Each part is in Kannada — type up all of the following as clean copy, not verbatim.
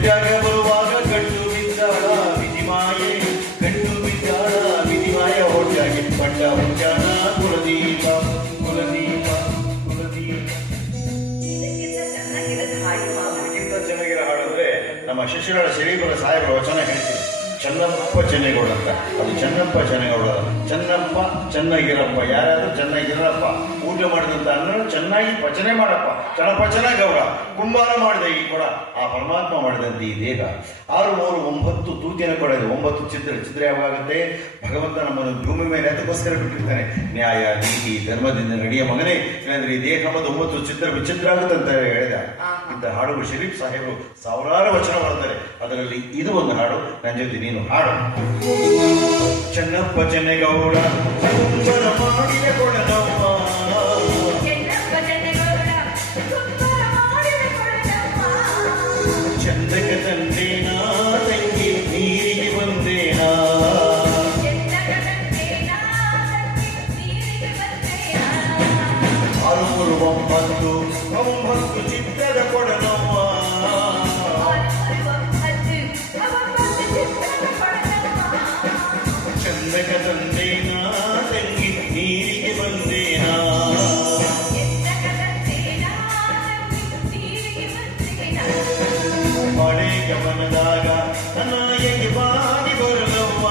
ಪೆಟ್ಟಾಗ ಬರುವಾಗ ಗಂಟು ಬಿದ್ದಾಳ ವಿಧಿಮಾಯೆ, ಗಂಟು ಬಿದ್ದಾಳ ವಿಧಿಮಾಯ ಹೊಟ್ಟಾಗಿ ಪಟ್ಟ ಹುಟ್ಟಾಣ ಕುಲದೀಪ ಕುಲದೀಪ ಕುಲದೀಪ. ಇದಕ್ಕಿಂತ ಚೆನ್ನಾಗಿರೋ ಹಾಡು ಅಂದ್ರೆ ನಮ್ಮ ಶಿಶುಗಳ ಶ್ರೀಬರ ಸಾಹೇಬರ ವಚನ ಹೇಳ್ತೀವಿ. ಚನ್ನಪ್ಪ ಚೆನ್ನೇಗೌಡ ಅಂತ, ಅದು ಚನ್ನಪ್ಪ ಚೆನ್ನೇಗೌಡ. ಚನ್ನಪ್ಪ ಚೆನ್ನಾಗಿರಪ್ಪ, ಯಾರಾದ್ರೂ ಚೆನ್ನಾಗಿರಪ್ಪ, ಊಟ ಮಾಡಿದಂತ ಅನ್ನ ಚೆನ್ನಾಗಿ ಪಚನೆ ಮಾಡಪ್ಪ, ಚನ್ನಪಚನ ಗೌಡ. ಕುಂಬಾರ ಮಾಡಿದ ಈ ಕೊಡ ಆ ಪರಮಾತ್ಮ ಮಾಡಿದಂತೆ ಈ ದೇಹ. 6, 3, 9 ತೂತಿನ ಕೊಡ ಇದು. 9 ಚಿತ್ರ ಯಾವಾಗುತ್ತೆ? ಭಗವಂತ ನಮ್ಮನ್ನು ಭೂಮಿ ಮೇಲೆ ಅದಕ್ಕೋಸ್ಕರ ಬಿಟ್ಟಿರ್ತಾನೆ. ನ್ಯಾಯ ನೀತಿ ಧರ್ಮದಿಂದ ನಡೆಯ ಮಗನೇ, ಇಲ್ಲಾಂದ್ರೆ ಈ ದೇಹ ಮತ್ತು 9 ಚಿತ್ರ ವಿಚಿತ್ರ ಆಗುತ್ತೆ ಅಂತ ಹೇಳಿದ. ಇಂಥ ಹಾಡುಗಳು ಶರೀಫ್ ಸಾಹೇಬರು ಸಾವಿರಾರು ವಚನ ಬರ್ತಾರೆ. ಅದರಲ್ಲಿ ಇದು ಒಂದು ಹಾಡು. ನನ್ನ ಜೊತೆ ನೀನು ಹಾಡು. ಚನ್ನಪ್ಪ ಚೆನ್ನೇಗೌಡ ಕುಂಬಾರ ಮಾಡಿದ ಕೊಡನವ್ವ, ಚಂದಕ ತಂದೇನಾ ತಂಗಿ ನೀರಿಗೆ ಬಂದೇನಾ, 6, 3, 9 ಚಿತ್ರದ ಕೊಡನವ್ವ, ಚಂದಕ ತಂದೇನಾ ತಂಗಿ ನೀರಿಗೆ ಬಂದೇನಾ. ಮಳೆ ಗಮನದಾಗ ನಾಯಕಿ ಬಾಗಿ ಬರಲವ್ವ,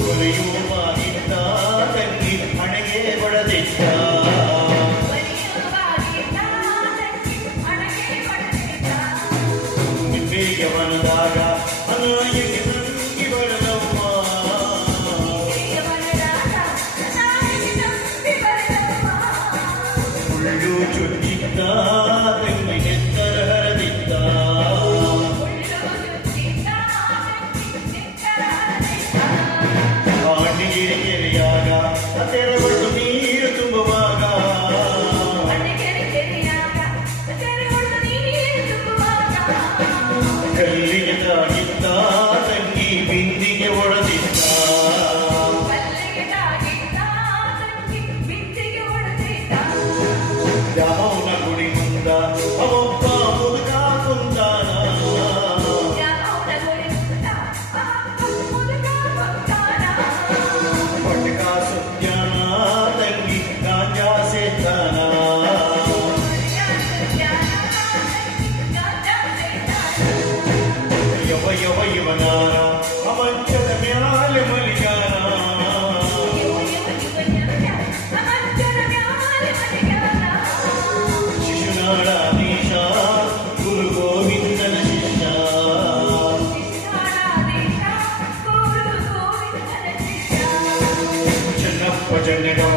ಕೊಲೆಯುವಾಗಿದ್ದ ತಂಗಿ ಹಣೆಗೆ ಬಡದಿದ್ದ, ನಿಂಬೆಗೆ ಮನದಾಗ ನಾಯಕಿ ತಂಗಿ ಬರಲವ್ವ, ಮುಳ್ಳು ಚುಟ್ಟಿದ್ದ ತಂಗಿ ನೆತ್ತರ ಹರದಿದ್ದ, ಕಾಣಿಗಿರಿ ಕೆರೆಯಾಗ ತೆರವಟ್ಟು ನೀರು ತುಂಬುವಾಗ, ಕಲ್ಲಿಗೆ ತಾಗಿದ್ದ ತಂಗಿ ಬಿಂದಿಗೆ ಒಡೆದಿದ್ದ, ದ್ಯಾಮವ್ವನ ಗುಡಿ ಮುಂದ ಅವೊಬ್ಬ ಮುದುಕ ಕುಂತಾನ, ಪಟಕ ಸುತ್ಯಾನ ತಂಗಿ ಗಾಂಜಾ ಸೇತಾನ, ಯವ ಯವ ಯವನಾರ ಅಮಂಚದ ಮ್ಯಾಲೆ ಮಲಿಗಾನ, ಶಿಶುನಾಳಾಧೀಶ ಗುರು ಗೋವಿಂದನ ಶಿಷ್ಯ, ಚೆನ್ನಪ್ಪ ಚೆನ್ನೇಗೌಡ